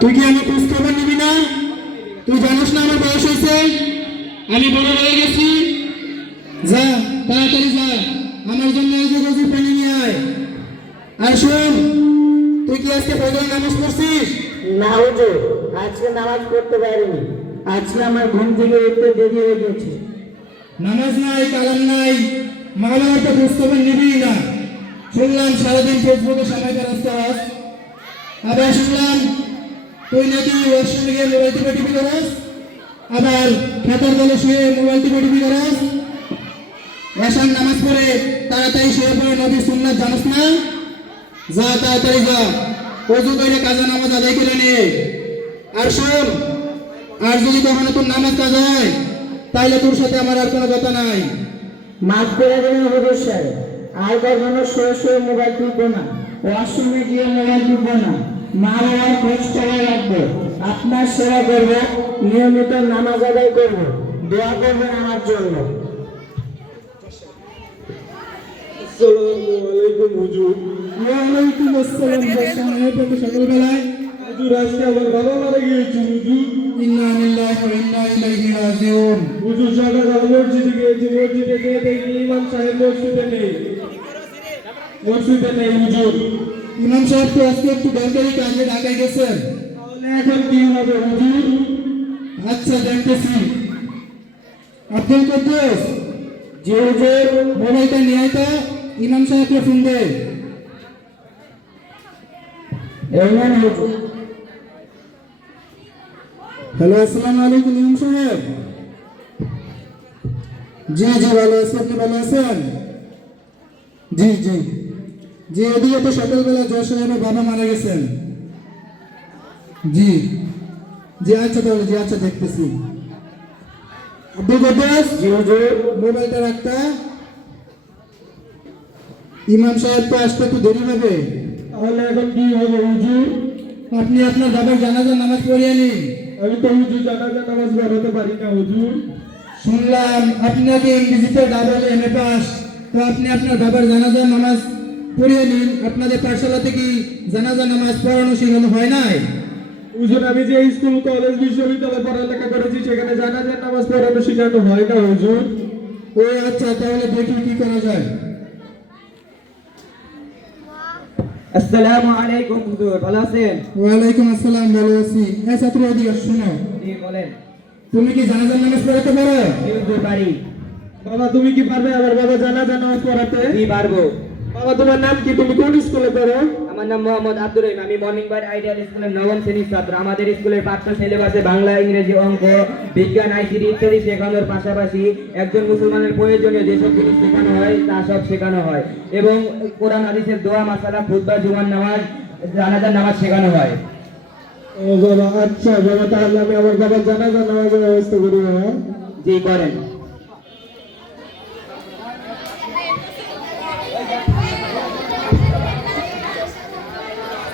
তুই কি আমার খোঁজ খবর নিবি না? তুই জানিস না আমার বয়স হয়েছে? আমি বড় হয়ে গেছি। যা তাড়াতাড়ি যা। আমার জন্য এই যে গজু পানি নিয়ে আয়। আর শোন তুই কি আজকে ফজর নামাজ পড়ছিস? না হুজুর আজকে নামাজ পড়তে পারিনি। আজকে আমার ঘুম থেকে উঠতে দেরি হয়ে গেছে। নামাজ নাই কালাম নাই মা বাবার তো খোঁজ খবর নিবি না। শুনলাম সারাদিন ফেসবুকে সময় কাটাস আবার শুনলাম তুই নাকি ওয়াশরুমে গিয়ে মোবাইল টিপে টিপি করাস আবার খেতার দলে শুয়ে মোবাইল টিপে টিপি করাস এসান নামাজ পড়ে তাড়াতাড়ি শুয়ে পড়ে নদীর সুন্নাত জানাস না? যা, তাড়াতাড়ি যা। অজু করে কাজা নামাজ আদায় করে নে। আর শোন, আর যদি কখনো তোর নামাজ কাজা তাইলে তোর সাথে আমার আর কোনো কথা নাই। মাফ করে দেবেন হুজুর আর কখনো শুয়ে মোবাইল টিপবো না। ওয়াশরুমে গিয়ে মোবাইল টিপবো না। মা বাবার খোঁজ খবর রাখব আপনার সেবা করব নিয়মিত নামাজ আদায় করব দোয়া করবেন আমার জন্য। মসজিদে গিয়েছি মসজিদে গিয়ে দেখি ইমাম সাহেব মসজিদে নেই। মসজিদে নেই হুজুর ইমাম সাহেব তো আজকে একটু দরকারি কাজে ঢাকায় গেছেন। তাহলে এখন কি হবে হুজুর? আচ্ছা দেখতেছি। আব্দুল কুদ্দুস। জি হুজুর। মোবাইলটা নিয়ে আয় তো ইমাম সাহেবকে ফোন দে। হ্যালো আসসালামু আলাইকুম ইমাম সাহেব। জি জি ভালো আছি আপনি ভালো আছেন? জি জি। জি এদিকে তো সকালবেলা জয় সাহেবের বাবা মারা গেছেন। জি। জি আচ্ছা তাহলে জি আচ্ছা দেখতেছি। আব্দুল কদ্দাস জি হুজুর। মোবাইলটা রাখতা। ইমাম সাহেব তো আসতে একটু দেরি হবে। তাহলে এখন কি হবে হুজুর? আপনি আপনার বাবার জানাজার নামাজ পড়িয়ে নিন। আমি তো হুজুর জানাজা নামাজ পড়াতে পারি না হুজুর। শুনলাম আপনি নাকি ইংরেজিতে ডাবল এম এ পাস তো আপনি আপনার বাবার জানাজার নামাজ পড়িয়ে নিন। আপনাদের পাঠশালা থেকে জানাজা নামাজ পড়ানো শেখানো হয় নাই? হুজুর আমি যে স্কুল কলেজ বিশ্ববিদ্যালয়ে পড়ালেখা করেছি সেখানে জানাজার নামাজ পড়ানো শেখানো হয় না হুজুর। ও আচ্ছা তাহলে দেখি কি করা যায়। আসসালামু আলাইকুম হুজুর ভালো আছেন? ওয়ালাইকুম আসসালাম ভালো আছি। হ্যাঁ ছাত্র এদিকে শোনো। জি বলেন। তুমি কি জানাজার নামাজ পড়াতে পারো? জি হুজুর পারি। বাবা তুমি কি পারবে আমার বাবা জানাজা নামাজ পড়াতে? জি পারব। বাবা তোমার নাম কি? তুমি কোন স্কুলে পড়ো? আমার নাম মোহাম্মদ আব্দুর রহিম। আমি মর্নিং বার আইডিয়াল স্কুলের নবম শ্রেণির ছাত্র। আমাদের স্কুলের পাঠ্য সিলেবাসে বাংলা ইংরেজি অঙ্ক বিজ্ঞান আইসিটি ইত্যাদি শেখানোর পাশাপাশি একজন মুসলমানের প্রয়োজনীয় যেসব জিনিস শেখানো হয় তা সব শেখানো হয়। এবং কোরআন হাদিসের দোয়া মাসালা খুতবা জুমার নামাজ জানাজার নামাজ শেখানো হয়। ও বাবা আচ্ছা বাবা তাহলে আমি আমার বাবার জানাজা নামাজের ব্যবস্থা করি বাবা। জি করেন।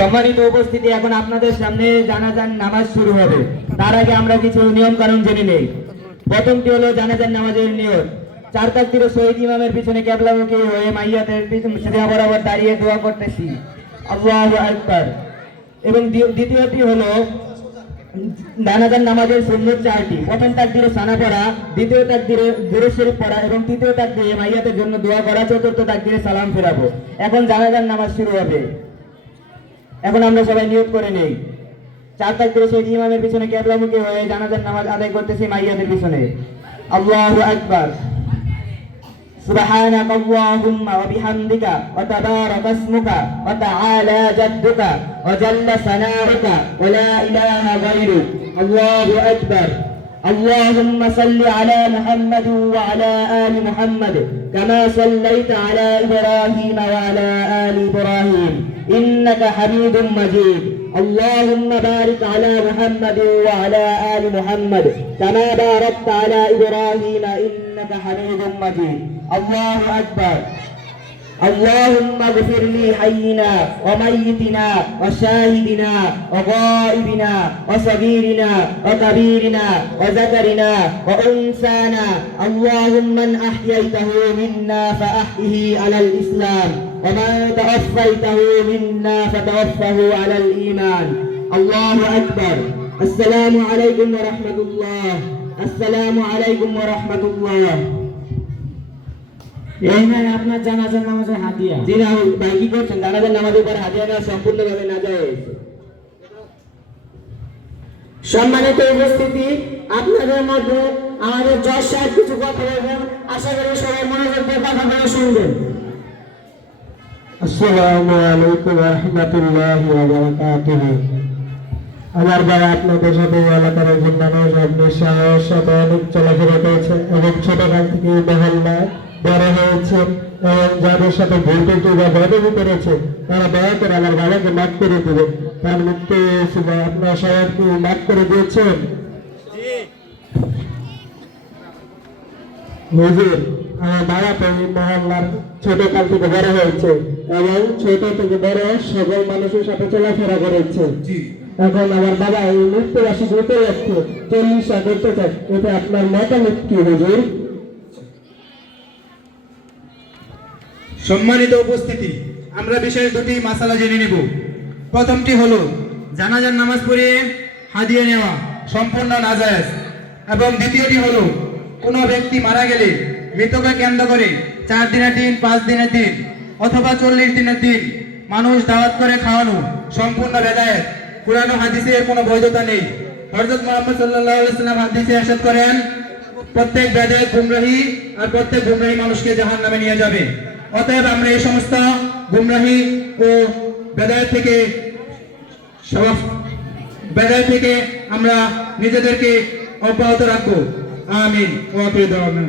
সম্মানিত উপস্থিতি, এখন আপনাদের সামনে জানাজান নামাজ শুরু হবে। তার আগে আমরা কিছু নিয়ম কানুন জেনে নেই। প্রথমটি হলো জানাজান নামাজের নিয়ম। চার তাকতির শহীদ ইমামের পিছনে কেবলামুখী হয়ে মাইয়াতের পিছনে বরাবর দাঁড়িয়ে দোয়া করতেছি। আল্লাহু আকবার। এবং দ্বিতীয়টি হলো জানাজান নামাজের সুন্নত চারটি। প্রথম তাকদিরে সানা পড়া, দ্বিতীয় তাকদিরে দুরুদ শরীফ পড়া এবং তৃতীয় তাকদিরে মাইয়াতের জন্য দোয়া করা, চতুর্থ তাকদিরে সালাম ফেরাবো। এখন জানাজান নামাজ শুরু হবে। এখন আমরা সবাই নিয়োগ করে নেই চার তাকদিরে সেই ইমামের পিছনে কেবলামুখী হয়ে জানাজার নামাজ আদায় করতেছি মাইয়াদের পিছনে আল্লাহু আকবার سبحانك اللهم وبحمدك وتبارك اسمك وتعالى جدك وجل ثناؤك ولا إله غيرك الله أكبر اللهم صل على محمد وعلى آل محمد كما صليت على إبراهيم وعلى آل إبراهيم إنك حميد مجيد اللهم بارك على محمد وعلى آل محمد كما باركت على إبراهيم إنك حميد مجيد الله أكبر اللهم اغفر لي حينا وميتنا وشاهدنا وغائبنا وصغيرنا وكبيرنا وذكرنا وأنثانا. اللهم من أحييته منا فأحيه على الإسلام ومن توفيته منا فتوفه على الإيمان. الله أكبر. السلام عليكم ورحمة الله. السلام عليكم ورحمة الله. এই নয় আপনার জানাজার নামাজের হাতিয়া। জি রাহুল ভাই কি করছেন? জানাজার নামাজের পরে হাদিয়া নেওয়া সম্পূর্ণভাবে না যায়। সম্মানিত উপস্থিতি আপনাদের মধ্যে আমাদের জজ সাহেব কিছু কথা বলবেন। আশা করি সবাই মনোযোগ দিয়ে কথাগুলো শুনবেন। আসসালামু আলাইকুম রহমতুল্লাহ বারাকাতুহ। আমার বাবা আপনাদের সাথে এলাকার একজন মানুষ আপনি সাহস সাথে অনেক চলাফেরা করেছে এবং ছোটকাল থেকে মহল্লায় বড় হয়েছে এবং যাদের সাথে ভুল টুটু বা বদলি করেছে তারা দয়া করে আমার বাবাকে মাফ করে দেবে তার হয়েছিল আপনার সবাইকে মাফ করে দিয়েছেন। হুজুর আমার বাবা তো এই মহল্লার ছোট কাল থেকে বড় হয়েছে এবং ছোট থেকে বড় সকল মানুষের সাথে চলাফেরা করেছে। এখন আমার বাবা এই মৃত্যুরাশি যেতে যাচ্ছে চল্লিশা করতে চায় এটা আপনার মতামত কি হুজুর? সম্মানিত উপস্থিতি, আমরা বিশেষ দুটি মাসালা জেনে নেব। প্রথমটি হলো, জানাজার নামাজ পড়িয়ে হাদিয়ে নেওয়া সম্পূর্ণ নাজায়েজ। এবং দ্বিতীয়টি হলো, কোনো ব্যক্তি মারা গেলে মৃতকে কেন্দ্র করে চার দিনের দিন, পাঁচ দিনের দিন, অথবা চল্লিশ দিনের দিন মানুষ দাওয়াত করে খাওয়ানো সম্পূর্ণ বেদায়েত। পুরানো হাদিসের কোনো বৈধতা নেই। হরজত মুহাম্মদ সাল্লাম হাদিসে ইরশাদ করেন, প্রত্যেক বেদায়েত গুমরাহি আর প্রত্যেক গুমরাহি মানুষকে জাহান্নামে নিয়ে যাবে। অতএব আমরা এই সমস্ত গুমরাহি ও বেদায় থেকে বেদায় থেকে আমরা নিজেদেরকে অব্যাহত রাখব। আমিন। ওয়াকে আমিন